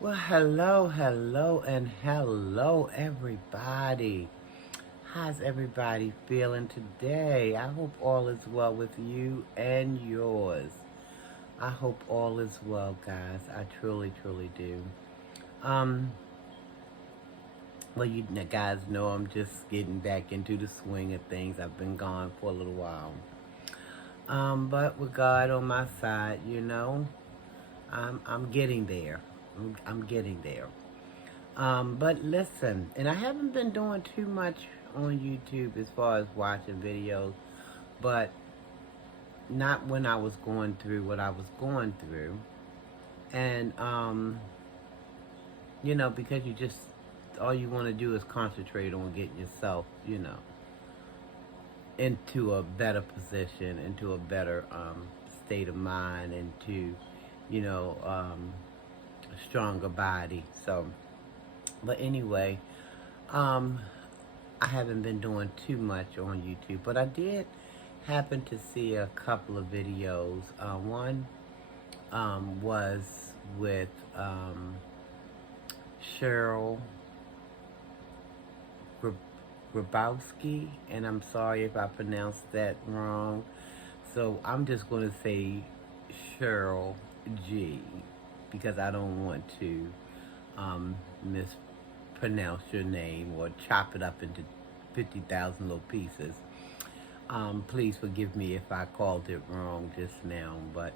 Well, and hello, everybody. How's everybody feeling today? I hope all is well with you and yours. I hope all is well, guys. I truly, truly do. Um, well, guys know I'm just getting back into the swing of things. I've been gone for a little while. But with God on my side, I'm getting there. I'm getting there. But listen, and I haven't been doing too much on YouTube as far as watching videos, but not when I was going through what I was going through. And, because all you want to do is concentrate on getting yourself, into a better position, into a better state of mind, into, a stronger body. So, but anyway, um, I haven't been doing too much on YouTube, but I did happen to see a couple of videos. One was with Cheryl Grabowski, and I'm sorry if I pronounced that wrong. So I'm just going to say Cheryl G because I don't want to mispronounce your name or chop it up into 50,000 little pieces. Please forgive me if I called it wrong just now, but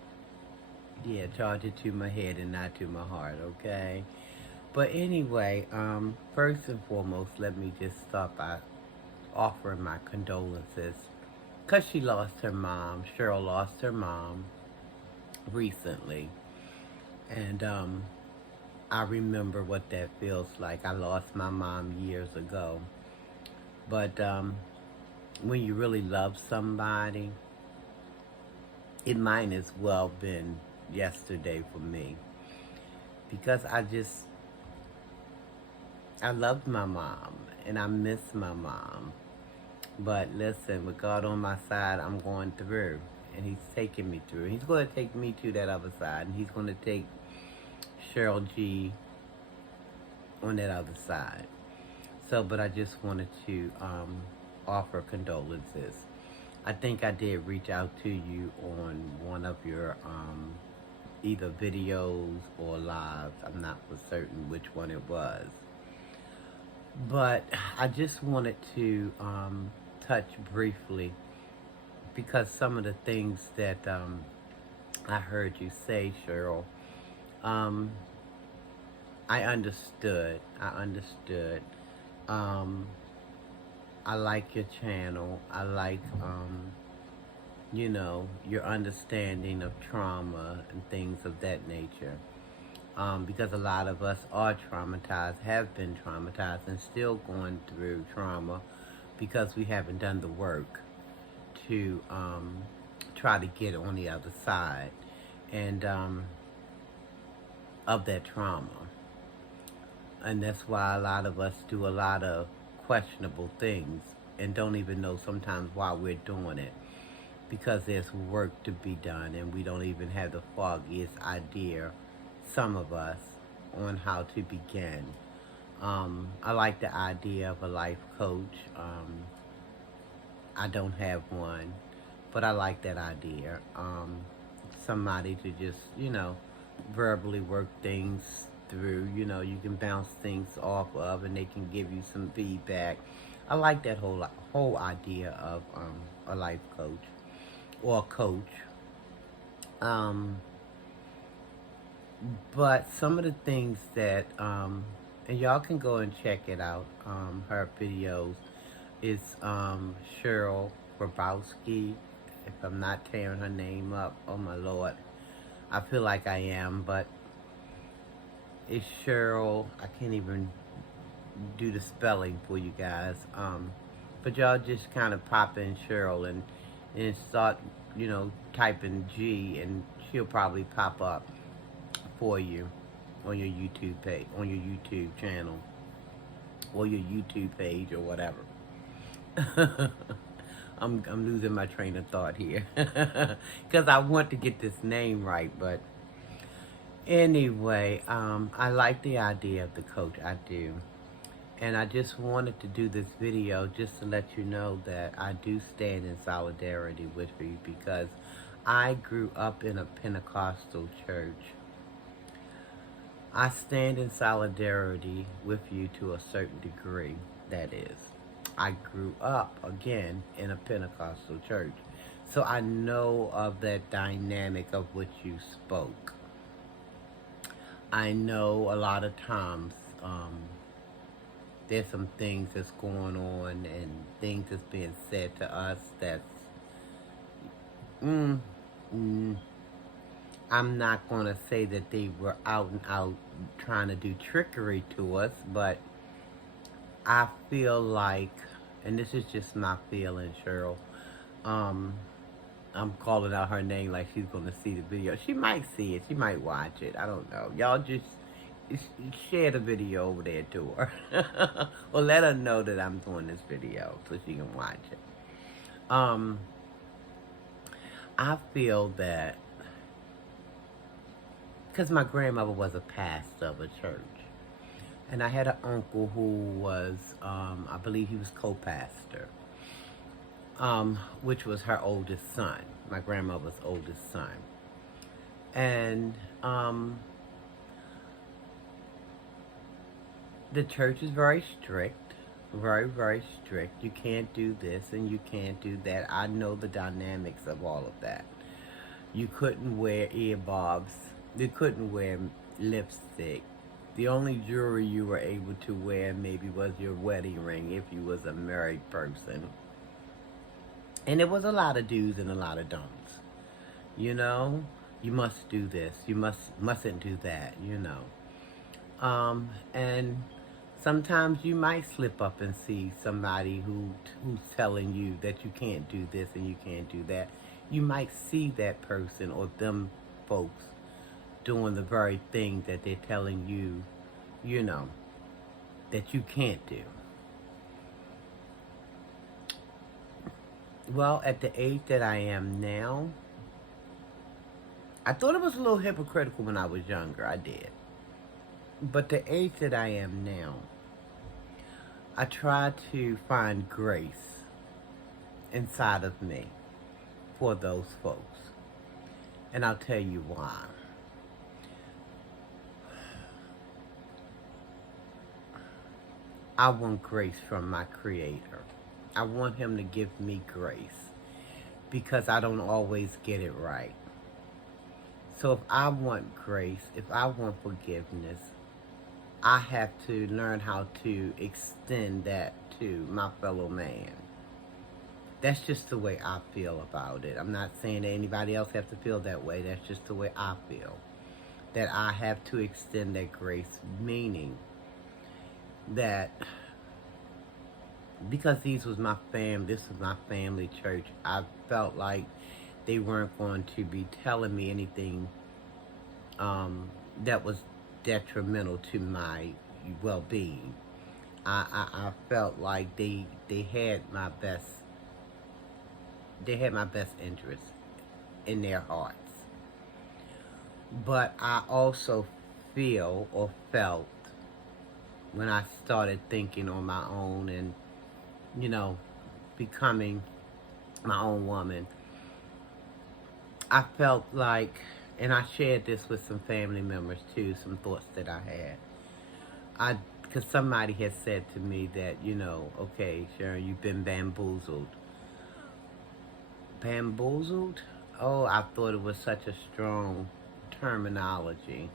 yeah, charge it to my head and not to my heart, okay? But anyway, first and foremost, let me just start by offering my condolences. Because she lost her mom, Cheryl lost her mom recently. And I remember what that feels like. I lost my mom years ago. But when you really love somebody, it might as well been yesterday for me because I loved my mom and I miss my mom. But listen, with God on my side, I'm going through, and He's taking me through. He's going to take me to that other side, and He's going to take Cheryl G on that other side. So, but I just wanted to offer condolences. I think I did reach out to you on one of your either videos or lives. I'm not for certain which one it was. But I just wanted to touch briefly because some of the things that I heard you say, Cheryl, um, I understood. I understood. Um, I like your channel. I like, your understanding of trauma and things of that nature. Because a lot of us are traumatized, have been traumatized, and still going through trauma because we haven't done the work to try to get on the other side and of that trauma. And that's why a lot of us do a lot of questionable things and don't even know sometimes why we're doing it because there's work to be done and we don't even have the foggiest idea, some of us, on how to begin. I like the idea of a life coach. I don't have one, but I like that idea. Somebody to just, verbally work things through. You can bounce things off of, and they can give you some feedback. I like that whole idea of a life coach or a coach. Um, but some of the things that, and y'all can go and check it out. Her videos is Cheryl Grabowski. If I'm not tearing her name up, oh my lord, I feel like I am, but it's Cheryl. I can't even do the spelling for you guys. But y'all just kind of pop in Cheryl and start, typing G, and she'll probably pop up for you on your YouTube page, on your YouTube channel, or your YouTube page, or whatever. I'm losing my train of thought here because I want to get this name right, but Anyway, I like the idea of the coach. I do. And I just wanted to do this video just to let you know that I do stand in solidarity with you because I grew up in a Pentecostal church. I stand in solidarity with you to a certain degree, that is. I grew up, again, in a Pentecostal church. So I know of that dynamic of which you spoke. I know a lot of times there's some things that's going on and things that's being said to us that's, mm, mm, I'm not going to say that they were out and out trying to do trickery to us, but I feel like, and this is just my feeling, Cheryl, um, I'm calling out her name like she's going to see the video. She might see it. She might watch it. I don't know. Y'all just share the video over there to her. Or let her know that I'm doing this video so she can watch it. I feel that, because my grandmother was a pastor of a church. And I had an uncle who was, I believe he was co-pastor. Which was her oldest son, my grandmother's oldest son. And the church is very strict, very, very strict. You can't do this and you can't do that. I know the dynamics of all of that. You couldn't wear earbuds. You couldn't wear lipstick. The only jewelry you were able to wear maybe was your wedding ring if you was a married person. And it was a lot of do's and a lot of don'ts. You know, you must do this. You mustn't do that, you know. And sometimes you might slip up and see somebody who's telling you that you can't do this and you can't do that. You might see that person or them folks doing the very thing that they're telling you, you know, that you can't do. Well, at the age that I am now, I thought it was a little hypocritical when I was younger. I did. But the age that I am now, I try to find grace inside of me for those folks. And I'll tell you why. I want grace from my Creator. I want Him to give me grace because I don't always get it right. So if I want grace, if I want forgiveness, I have to learn how to extend that to my fellow man. That's just the way I feel about it. I'm not saying that anybody else has to feel that way. That's just the way I feel. That I have to extend that grace, meaning that because this was my family church, I felt like they weren't going to be telling me anything that was detrimental to my well-being. I felt like they had my best interest in their hearts. But I also feel or felt when I started thinking on my own and, you know, becoming my own woman, I felt like, and I shared this with some family members too, some thoughts that I had. Because somebody had said to me that, you know, okay, Sharon, you've been bamboozled. Bamboozled? Oh, I thought it was such a strong terminology.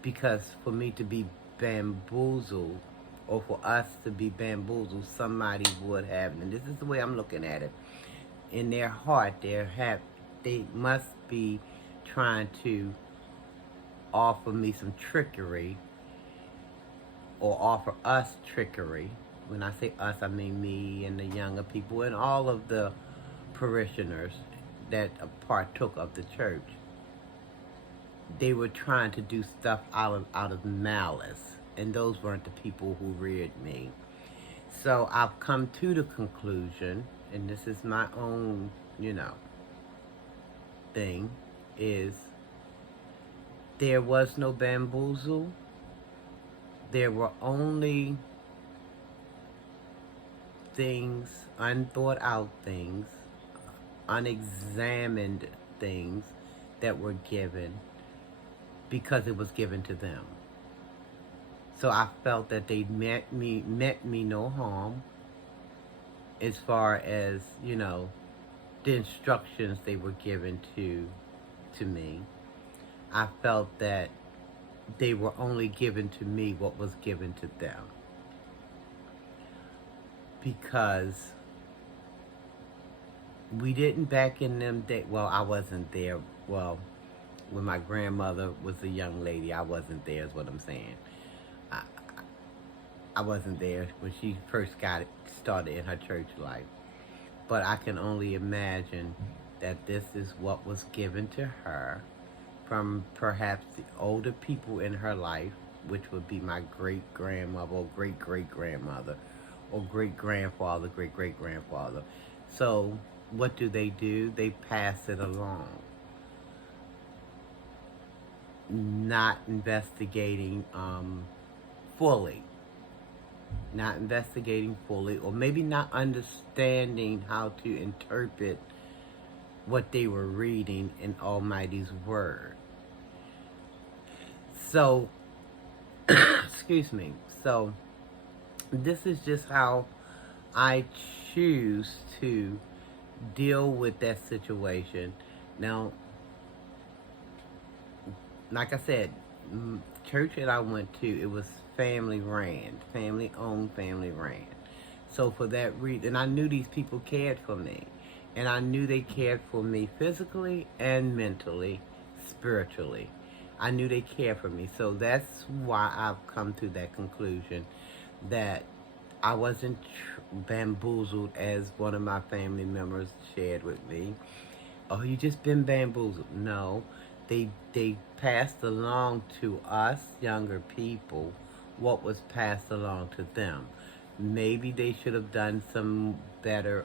Because for me to be bamboozled, or for us to be bamboozled, somebody would have, and this is the way I'm looking at it, in their heart, they must be trying to offer me some trickery, or offer us trickery. When I say us, I mean me and the younger people and all of the parishioners that partook of the church. They were trying to do stuff out of malice, and those weren't the people who reared me. So I've come to the conclusion, and this is my own, you know, thing, is there was no bamboozle. There were only things, unthought out things, unexamined things that were given because it was given to them. So I felt that they meant me no harm as far as, you know, the instructions they were given to me. I felt that they were only given to me what was given to them. Because we didn't back in them days. Well, I wasn't there. Well, when my grandmother was a young lady, I wasn't there is what I'm saying. I, I wasn't there when she first got started in her church life. But I can only imagine that this is what was given to her from perhaps the older people in her life, which would be my great-grandmother or great-great-grandmother or great-grandfather, great-great-grandfather. So what do? They pass it along, not investigating fully. Not investigating fully, or maybe not understanding how to interpret what they were reading in Almighty's Word. So, excuse me. So, this is just how I choose to deal with that situation. Now, like I said, church that I went to, it was family ran, family owned, family ran. So for that reason, I knew these people cared for me. And I knew they cared for me physically and mentally, spiritually. I knew they cared for me. So that's why I've come to that conclusion that I wasn't bamboozled, as one of my family members shared with me. Oh, you just been bamboozled. No, they passed along to us younger people what was passed along to them. Maybe they should have done some better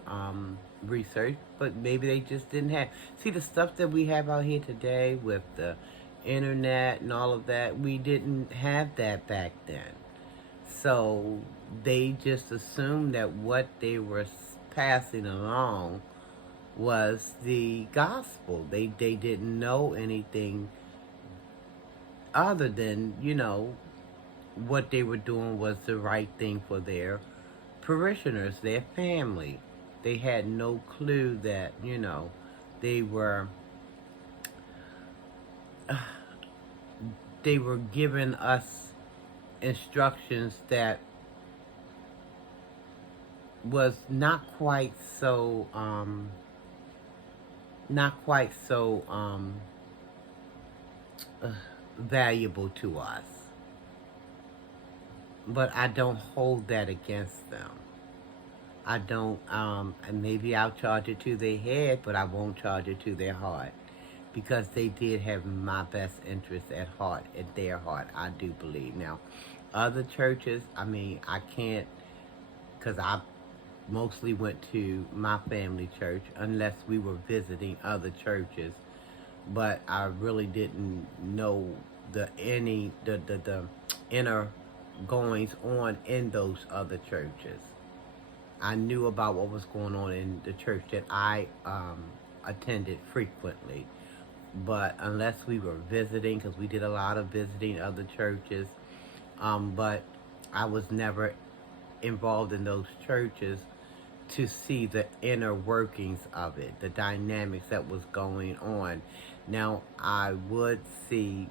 research, but maybe they just didn't have. See, the stuff that we have out here today with the internet and all of that, we didn't have that back then. So they just assumed that what they were passing along was the gospel. They didn't know anything other than, you know, what they were doing was the right thing for their parishioners, their family. They had no clue that, you know, they were giving us instructions that was not quite so valuable to us. But I don't hold that against them. I don't, and maybe I'll charge it to their head, but I won't charge it to their heart. Because they did have my best interest at heart, at their heart, I do believe. Now, other churches, I mean, I can't, because I mostly went to my family church, unless we were visiting other churches. But I really didn't know the inner goings on in those other churches. I knew about what was going on in the church that I attended frequently. But unless we were visiting, because we did a lot of visiting other churches, but I was never involved in those churches to see the inner workings of it, the dynamics that was going on. Now, I would see,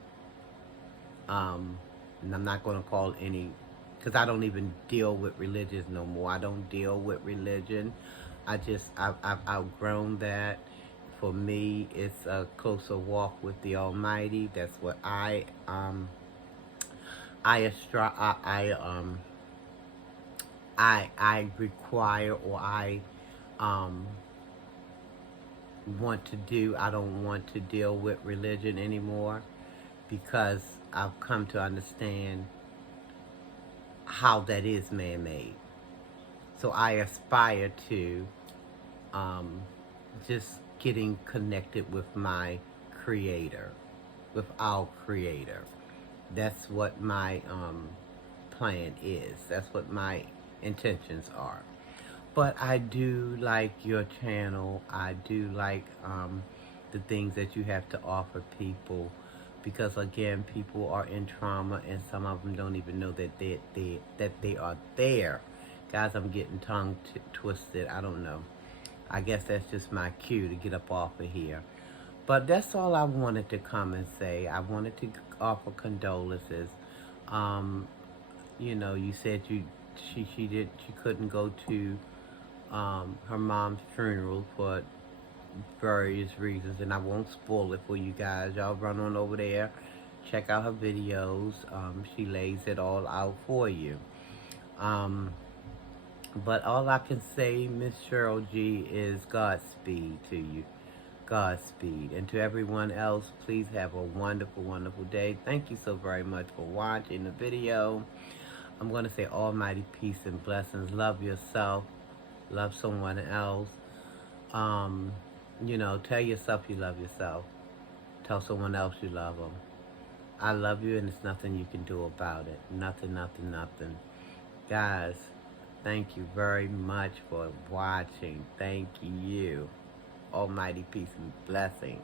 and I'm not going to call any, because I don't even deal with religions no more. I don't deal with religion. I've outgrown that. For me, it's a closer walk with the Almighty. That's what I require, or I want to do. I don't want to deal with religion anymore, because I've come to understand how that is man-made. So I aspire to just getting connected with my Creator. with our Creator. That's what my plan is. That's what my intentions are. But I do like your channel. I do like the things that you have to offer people, because again, people are in trauma and some of them don't even know that they are there. Guys, I'm getting tongue twisted. I don't know. I guess that's just my cue to get up off of here. But that's all I wanted to come and say. I wanted to offer condolences. Um, you know, you said she couldn't go to her mom's funeral for various reasons, and I won't spoil it for you guys. Y'all run on over there, check out her videos. She lays it all out for you. Um, but all I can say, Miss Cheryl G, is Godspeed to you. Godspeed. And to everyone else, please have a wonderful, wonderful day. Thank you so very much for watching the video. I'm going to say almighty peace and blessings. Love yourself. Love someone else. You know, tell yourself you love yourself. Tell someone else you love them. I love you, and there's nothing you can do about it. Nothing, nothing, nothing. Guys, thank you very much for watching. Thank you. Almighty peace and blessing.